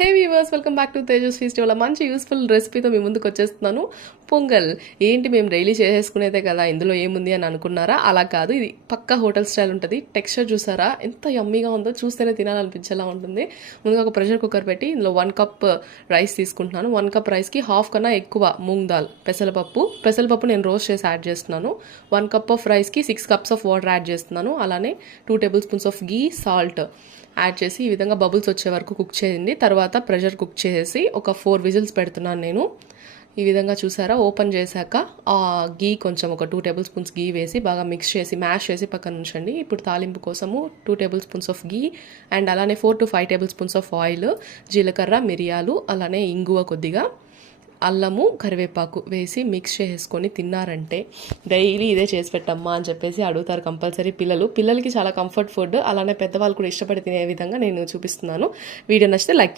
Hey viewers, welcome back to Tejas feast. ఇవాళ మంచి useful రెసిపీతో మీ ముందుకు వచ్చేస్తున్నాను. పొంగల్ ఏంటి, మేము డైలీ చేసేసుకునేదే కదా, ఇందులో ఏముంది అని అనుకున్నారా? అలా కాదు, ఇది పక్కా హోటల్ స్టైల్ ఉంటుంది. టెక్స్చర్ చూసారా ఎంత యమ్మీగా ఉందో, చూస్తేనే తినాలనిపించేలా ఉంటుంది. ముందుగా ఒక ప్రెషర్ కుక్కర్ పెట్టి ఇందులో 1 కప్ రైస్ తీసుకుంటున్నాను. 1 కప్ రైస్కి హాఫ్ కన్నా ఎక్కువ మూంగ్ దాల్ పెసరపప్పు నేను రోస్ట్ చేసి యాడ్ చేస్తున్నాను. 1 కప్ ఆఫ్ రైస్కి 6 కప్స్ ఆఫ్ వాటర్ యాడ్ చేస్తున్నాను. అలానే 2 table spoons of ghee, salt add చేసి ఈ విధంగా బబుల్స్ వచ్చే వరకు కుక్ చేయండి. తర్వాత ప్రెషర్ కుక్ చేసి ఒక 4 విజిల్స్ పెడుతున్నాను నేను. ఈ విధంగా చూసారా, ఓపెన్ చేశాక ఆ గీ కొంచెం ఒక 2 టేబుల్ స్పూన్స్ గీ వేసి బాగా మిక్స్ చేసి మ్యాష్ చేసి పక్కన ఉంచండి. ఇప్పుడు తాలింపు కోసము 2 table spoons of ghee and అలానే 4 to 5 table spoons of oil, జీలకర్ర, మిరియాలు, అలానే ఇంగువ కొద్దిగా, అల్లము, కరివేపాకు వేసి మిక్స్ చేసుకొని తిన్నారంటే డైలీ ఇదే చేసి పెట్టమ్మా అని చెప్పేసి అడుగుతారు కంపల్సరీ పిల్లలకి చాలా కంఫర్ట్ ఫుడ్. అలానే పెద్దవాళ్ళు కూడా ఇష్టపడి తినే విధంగా నేను చూపిస్తున్నాను. వీడియో నచ్చితే లైక్